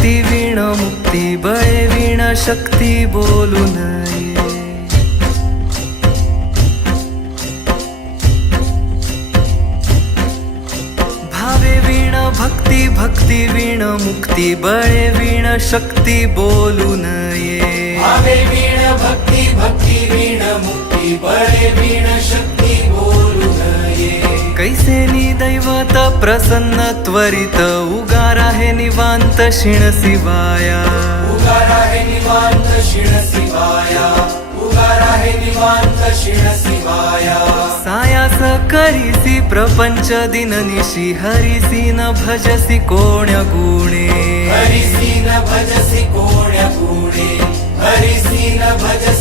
મુક્તિ વીણ, મુક્તિ ભય વીણ, શક્તિ બોલું નહીં. ભાવે વીણ, ભક્તિ ભક્તિ વીણ, મુક્તિ ભય વીણ, શક્તિ બોલું નહીં. વીણ, ભક્તિ ભક્તિ વીણ, મુક્તિ ભય વીણ, શક્તિ नये कैसे नि दैवत प्रसन्न त्वरित? उगार आहे निवांत शिण शिवाया. उगार आहे निवांत शिण शिवाया. उगार आहे निवांत शिण शिवाया. सायास करीसी प्रपंच दिननिशी हरिसी न भजसी कोण्या गुणे. हरिसी न भजसी कोण्या गुणे. हरिसी न भजसी